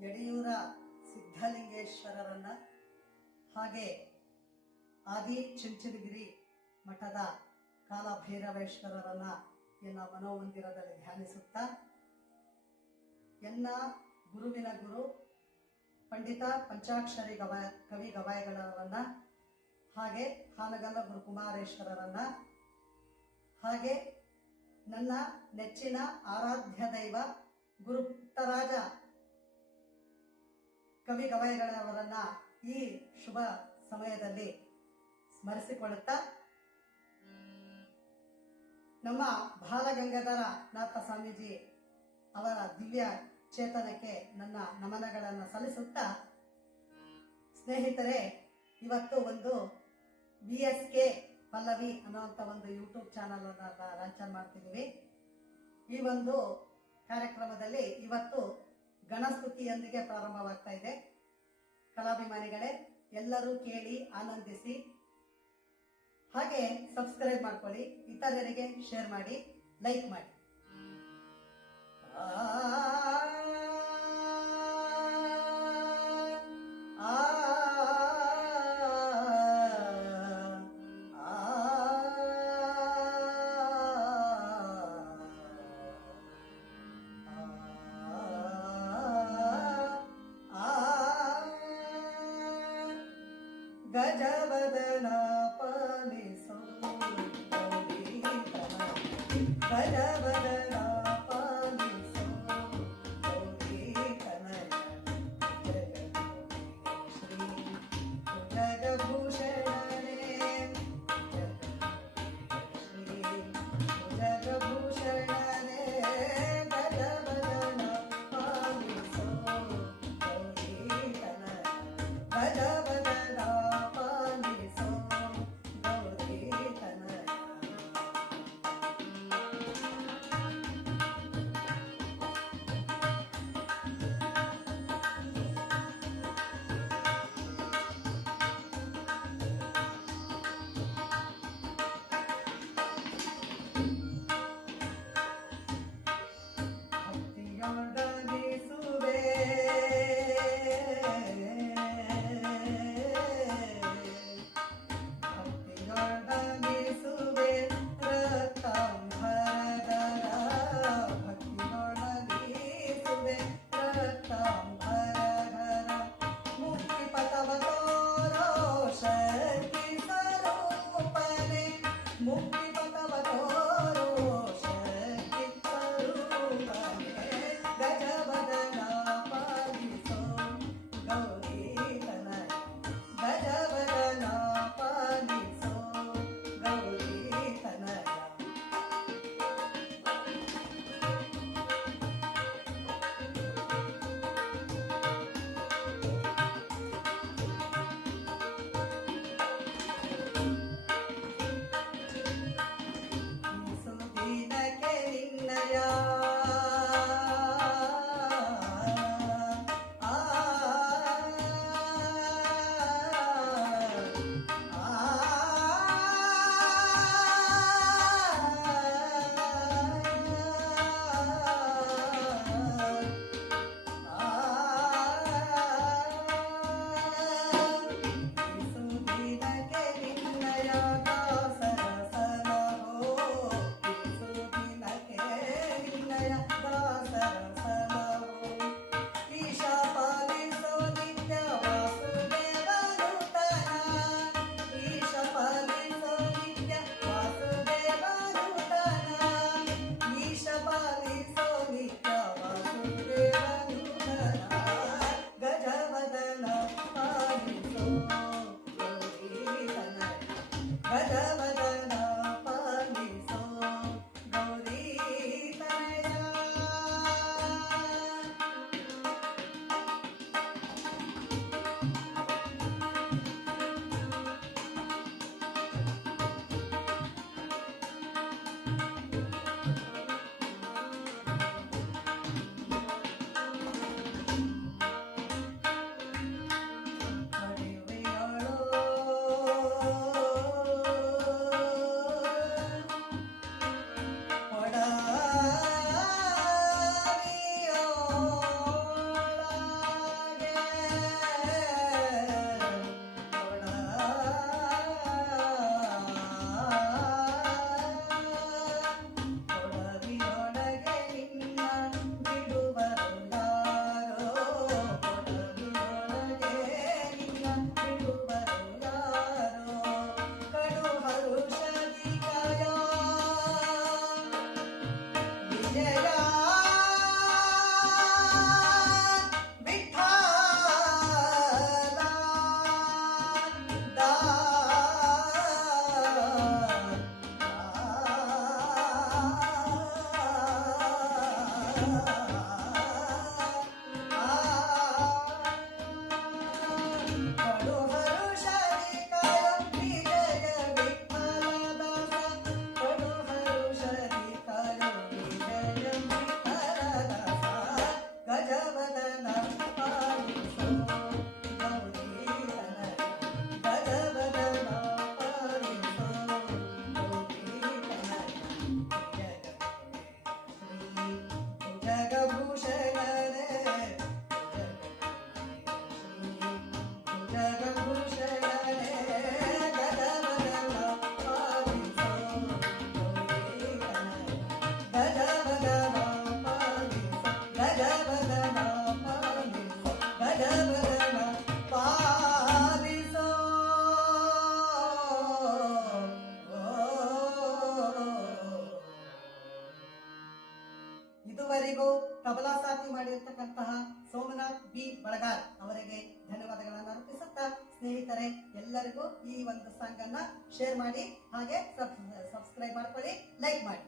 ಯಡಿಯೂರ ಸಿದ್ಧಲಿಂಗೇಶ್ವರರನ್ನ ಹಾಗೆ ಆದಿ ಚುಂಚನಗಿರಿ ಮಠದ ಕಾಲಭೈರವೇಶ್ವರರನ್ನ ಎನ್ನ ಮನೋಮಂದಿರದಲ್ಲಿ ಧ್ಯಾನಿಸುತ್ತಾ ಎನ್ನ ಗುರುವಿನ ಗುರು ಪಂಡಿತ ಪಂಚಾಕ್ಷರಿ ಕವಿ ಗವಾಯಿಗಳರನ್ನ ಹಾಗೆ ಹಾನಗಲ್ಲ ಗುರುಕುಮಾರೇಶ್ವರರನ್ನ ಹಾಗೆ ನನ್ನ ನೆಚ್ಚಿನ ಆರಾಧ್ಯ ದೈವ ಗುರು ಪುಟ್ಟರಾಜ ಕವಿ ಗವಾಯಿಗಳವರನ್ನ ಈ ಶುಭ ಸಮಯದಲ್ಲಿ ಸ್ಮರಿಸಿಕೊಳ್ಳುತ್ತಾ ನಮ್ಮ ಬಾಲಗಂಗಾಧರ ನಾಥ ಸ್ವಾಮೀಜಿ ಅವರ ದಿವ್ಯ ಚೇತನಕ್ಕೆ ನನ್ನ ನಮನಗಳನ್ನು ಸಲ್ಲಿಸುತ್ತಾ, ಸ್ನೇಹಿತರೆ, ಇವತ್ತು ಒಂದು VSK ಪಲ್ಲವಿ ಅನ್ನುವಂಥ ಒಂದು ಯೂಟ್ಯೂಬ್ ಚಾನಲ್ ಅನ್ನ ಲಾಂಚ್ ಮಾಡ್ತಿದ್ದೀವಿ. ಈ ಒಂದು ಕಾರ್ಯಕ್ರಮದಲ್ಲಿ ಇವತ್ತು ಗಣಸ್ತುತಿಯೊಂದಿಗೆ ಪ್ರಾರಂಭವಾಗ್ತಾ ಇದೆ. ಕಲಾಭಿಮಾನಿಗಳೇ, ಎಲ್ಲರೂ ಕೇಳಿ ಆನಂದಿಸಿ, ಹಾಗೆ ಸಬ್ಸ್ಕ್ರೈಬ್ ಮಾಡ್ಕೊಳ್ಳಿ, ಇತರರಿಗೆ ಶೇರ್ ಮಾಡಿ, ಲೈಕ್ ಮಾಡಿ. ಗಜವದನ ಪಾಲಿಸೋ ಗಜವದನ ಪಾಲಿಸೋ ಶ್ರೀ ಜಗಭೂಷಣನೇ ಶ್ರೀ ಜಗಭೂಷಣನೇ ಗಜವದನ ಪಾಲಿಸೋ ಗಜವದನ ವಿಜಯ ಇದುವರೆಗೂ ತಬಲಾ ಸಾಥಿ ಮಾಡಿರ್ತಕ್ಕಂತಹ ಸೋಮನಾಥ್ ಬಿ ಬಳಗಾರ್ ಅವರಿಗೆ ಧನ್ಯವಾದಗಳನ್ನು ಅರ್ಪಿಸುತ್ತಾ, ಸ್ನೇಹಿತರೆ ಎಲ್ಲರಿಗೂ ಈ ಒಂದು ಸಾಂಗ್ ಅನ್ನ ಶೇರ್ ಮಾಡಿ, ಹಾಗೆ ಸಬ್ಸ್ಕ್ರೈಬ್ ಮಾಡ್ಕೊಳ್ಳಿ, ಲೈಕ್ ಮಾಡಿ.